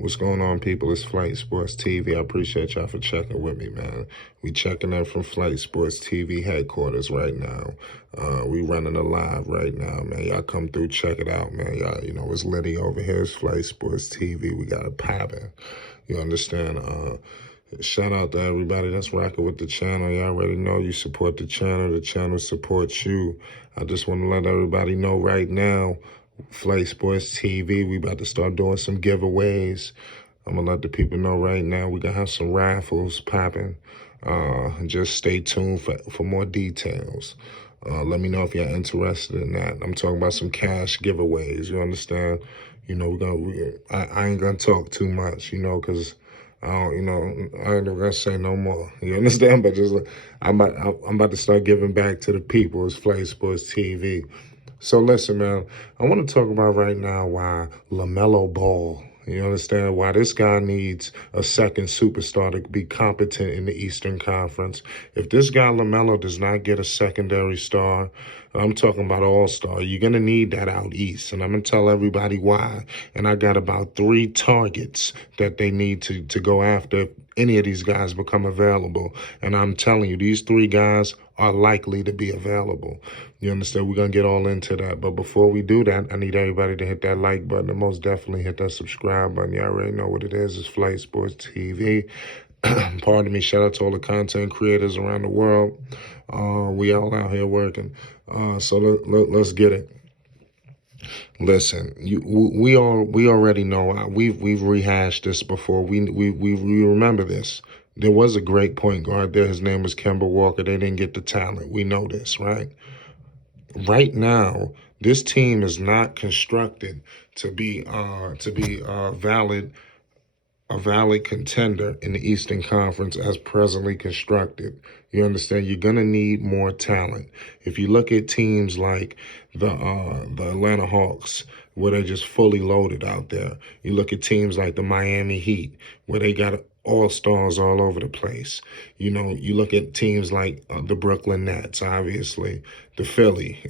What's going on, people? It's Flight Sports TV. I appreciate y'all for checking with me, man. We checking in from Flight Sports TV headquarters right now. We running a live right now, man. Y'all come through, check it out, man. Y'all, you know, it's Liddy over here. It's Flight Sports TV. We got it popping. You understand? Shout out to everybody that's rocking with the channel. Y'all already know you support the channel supports you. I just want to let everybody know right now, Flight Sports TV, we about to start doing some giveaways. I'm going to let the people know right now we going to have some raffles popping. Just stay tuned for more details. Let me know if you're interested in that. I'm talking about some cash giveaways, you understand? You know, I ain't going to talk too much, you know, because I don't, you know, I ain't gonna say no more. You understand? But just I'm about to start giving back to the people. It's Flight Sports TV. So listen, man, I want to talk about right now why Lamelo Ball. You understand why this guy needs a second superstar to be competent in the Eastern Conference. If this guy Lamelo does not get a secondary star, I'm talking about all-star, you're going to need that out east. And I'm going to tell everybody why. And I got about 3 targets that they need to go after if any of these guys become available. And I'm telling you, these 3 guys are likely to be available. You understand? We're going to get all into that. But before we do that, I need everybody to hit that like button and most definitely hit that subscribe button. You already know what it is. It's Flight Sports TV. Pardon me. Shout out to all the content creators around the world. We all out here working. So let's get it. Listen, we already know. We've rehashed this before. We remember this. There was a great point guard there. His name was Kemba Walker. They didn't get the talent. We know this, right? Right now, this team is not constructed to be a valid contender in the Eastern Conference as presently constructed. You understand? You're going to need more talent. If you look at teams like the Atlanta Hawks, where they're just fully loaded out there. You look at teams like the Miami Heat, where they got all-stars all over the place. You know, you look at teams like the Brooklyn Nets, obviously, the Philly,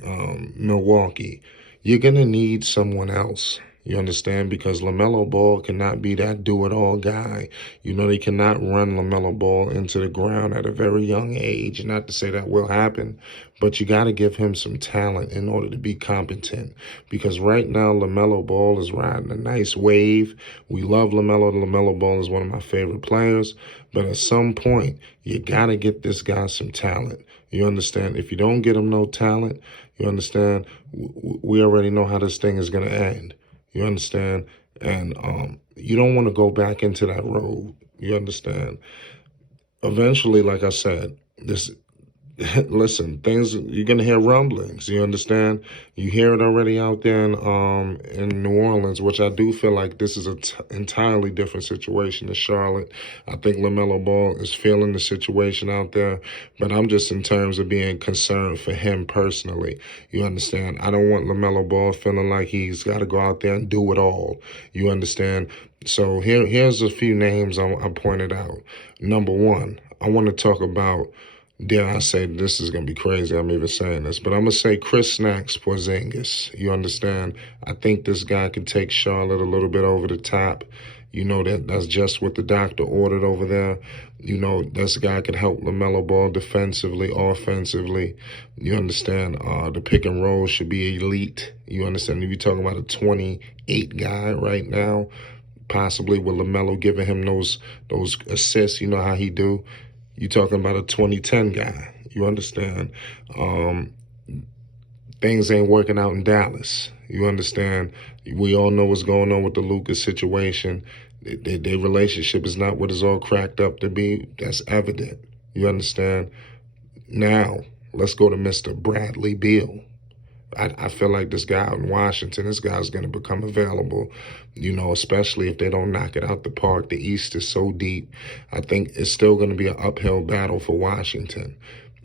Milwaukee. You're going to need someone else. You understand? Because Lamelo Ball cannot be that do-it-all guy. You know, they cannot run Lamelo Ball into the ground at a very young age. Not to say that will happen, but you got to give him some talent in order to be competent. Because right now, Lamelo Ball is riding a nice wave. We love Lamelo. Lamelo Ball is one of my favorite players. But at some point, you got to get this guy some talent. You understand? If you don't get him no talent, you understand? We already know how this thing is going to end. You understand? And you don't want to go back into that road. You understand? Eventually, like I said, listen, things, you're going to hear rumblings. You understand? You hear it already out there in New Orleans, which I do feel like this is an entirely different situation in Charlotte. I think Lamelo Ball is feeling the situation out there, but I'm just in terms of being concerned for him personally. You understand? I don't want Lamelo Ball feeling like he's got to go out there and do it all. You understand? So here's a few names I pointed out. Number 1, I want to talk about, dare I say, this is going to be crazy, I'm even saying this, but I'm going to say Chris Snacks Porzingis. You understand? I think this guy can take Charlotte a little bit over the top. You know, that's just what the doctor ordered over there. You know, this guy can help LaMelo Ball defensively, offensively. You understand? The pick and roll should be elite. You understand? If you're talking about a 28 guy right now, possibly with LaMelo giving him those assists, you know how he do. You're talking about a 2010 guy. You understand? Things ain't working out in Dallas. You understand? We all know what's going on with the Lucas situation. Their relationship is not what it's all cracked up to be. That's evident. You understand? Now, let's go to Mr. Bradley Beal. I feel like this guy out in Washington, this guy's going to become available, you know, especially if they don't knock it out the park. The East is so deep. I think it's still going to be an uphill battle for Washington.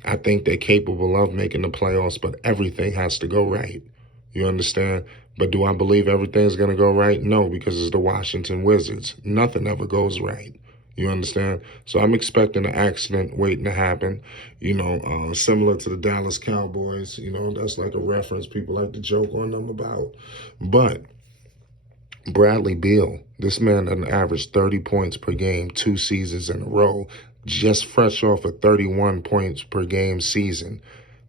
I think they're capable of making the playoffs, but everything has to go right. You understand? But do I believe everything's going to go right? No, because it's the Washington Wizards. Nothing ever goes right. You understand? So I'm expecting an accident waiting to happen, you know, similar to the Dallas Cowboys. You know, that's like a reference people like to joke on them about. But Bradley Beal, this man done averaged 30 points per game 2 seasons in a row, just fresh off a 31 points per game season.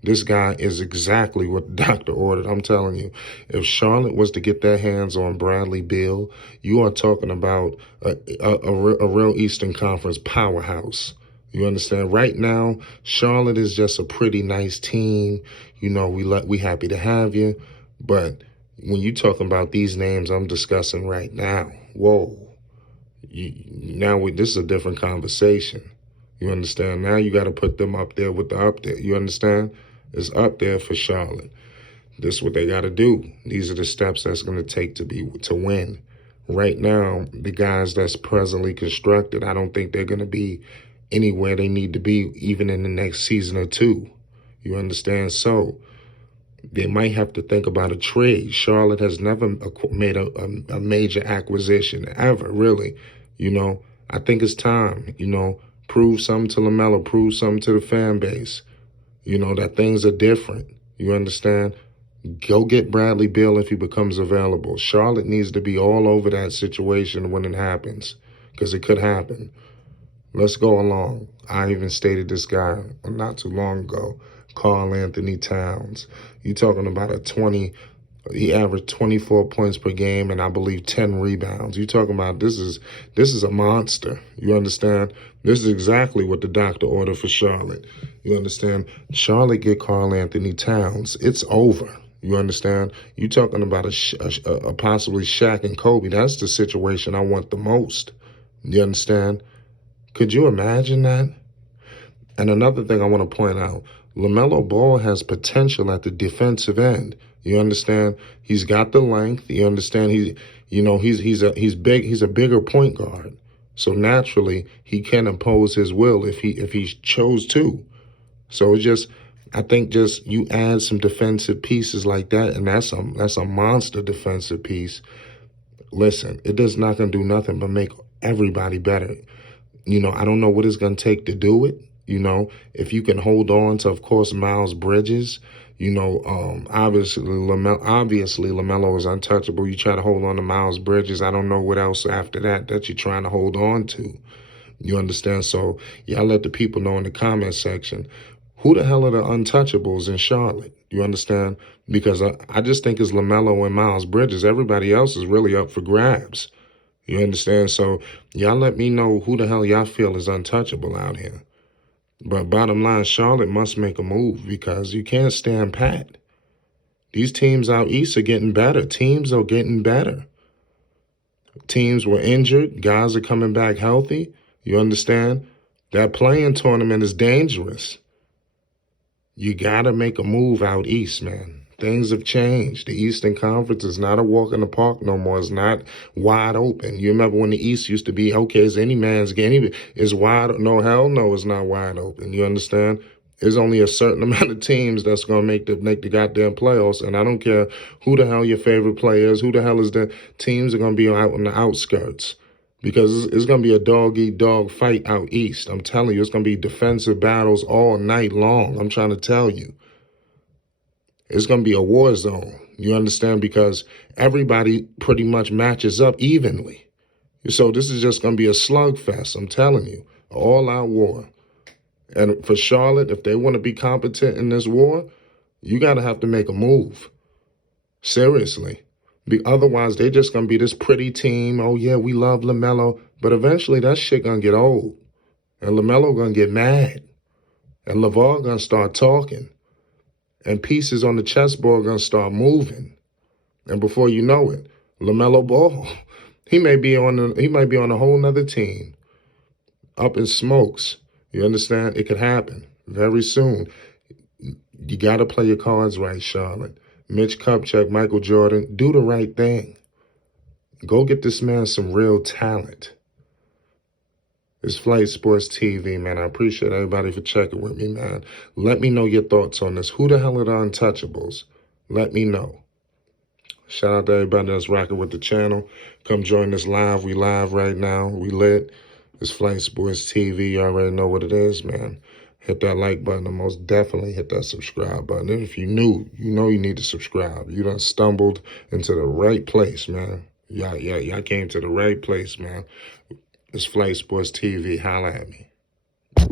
This guy is exactly what the doctor ordered. I'm telling you, if Charlotte was to get their hands on Bradley Beal, you are talking about a real Eastern Conference powerhouse. You understand? Right now, Charlotte is just a pretty nice team. You know, we happy to have you, but when you talking about these names I'm discussing right now, whoa, this is a different conversation. You understand? Now you got to put them up there with the up there. You understand? It's up there for Charlotte. This is what they got to do. These are the steps that's going to take to win. Right now, the guys that's presently constructed, I don't think they're going to be anywhere they need to be even in the next season or two. You understand? So they might have to think about a trade. Charlotte has never made a major acquisition ever, really. You know, I think it's time, prove something to Lamelo, prove something to the fan base, that things are different. You understand? Go get Bradley Beal if he becomes available. Charlotte needs to be all over that situation when it happens, because it could happen. Let's go along. I even stated this guy not too long ago, Karl Anthony Towns. You talking about he averaged 24 points per game and I believe 10 rebounds. You talking about this is a monster. You understand? This is exactly what the doctor ordered for Charlotte. You understand? Charlotte get Karl Anthony Towns. It's over. You understand? You talking about a possibly Shaq and Kobe. That's the situation I want the most. You understand? Could you imagine that? And another thing I want to point out, Lamelo Ball has potential at the defensive end. You understand? He's got the length. You understand? He's big. He's a bigger point guard. So naturally, he can impose his will if he chose to. So I think you add some defensive pieces like that, and that's a monster defensive piece. Listen, it is not going to do nothing but make everybody better. I don't know what it's going to take to do it. If you can hold on to, of course, Miles Bridges, obviously LaMelo is untouchable. You try to hold on to Miles Bridges. I don't know what else after that you're trying to hold on to. You understand? So y'all let the people know in the comment section, who the hell are the untouchables in Charlotte? You understand? Because I just think it's LaMelo and Miles Bridges. Everybody else is really up for grabs. You understand? So y'all let me know who the hell y'all feel is untouchable out here. But bottom line, Charlotte must make a move because you can't stand pat. These teams out east are getting better. Teams are getting better. Teams were injured. Guys are coming back healthy. You understand? That playing tournament is dangerous. You got to make a move out east, man. Things have changed. The Eastern Conference is not a walk in the park no more. It's not wide open. You remember when the East used to be, okay, it's any man's game. It's wide. No, hell no, it's not wide open. You understand? There's only a certain amount of teams that's going to make the goddamn playoffs. And I don't care who the hell your favorite player is, who the hell is the teams are going to be out on the outskirts. Because it's going to be a dog-eat-dog fight out east. I'm telling you, it's going to be defensive battles all night long. I'm trying to tell you. It's going to be a war zone. You understand? Because everybody pretty much matches up evenly. So this is just going to be a slugfest. I'm telling you. All-out war. And for Charlotte, if they want to be competent in this war, you got to have to make a move. Seriously. Otherwise, they're just going to be this pretty team. Oh, yeah, we love Lamelo. But eventually, that shit going to get old. And Lamelo going to get mad. And LeVar going to start talking. And pieces on the chessboard going to start moving. And before you know it, Lamelo Ball, he might be on a whole nother team. Up in smokes. You understand? It could happen very soon. You got to play your cards right, Charlotte. Mitch Kupchak, Michael Jordan, do the right thing. Go get this man some real talent. It's Flight Sports TV, man. I appreciate everybody for checking with me, man. Let me know your thoughts on this. Who the hell are the untouchables? Let me know. Shout out to everybody that's rocking with the channel. Come join us live. We live right now. We lit. It's Flight Sports TV. You already know what it is, man. Hit that like button and most definitely hit that subscribe button. And if you're new, you know you need to subscribe. You done stumbled into the right place, man. Y'all came to the right place, man. It's Flight Sports TV. Holla at me.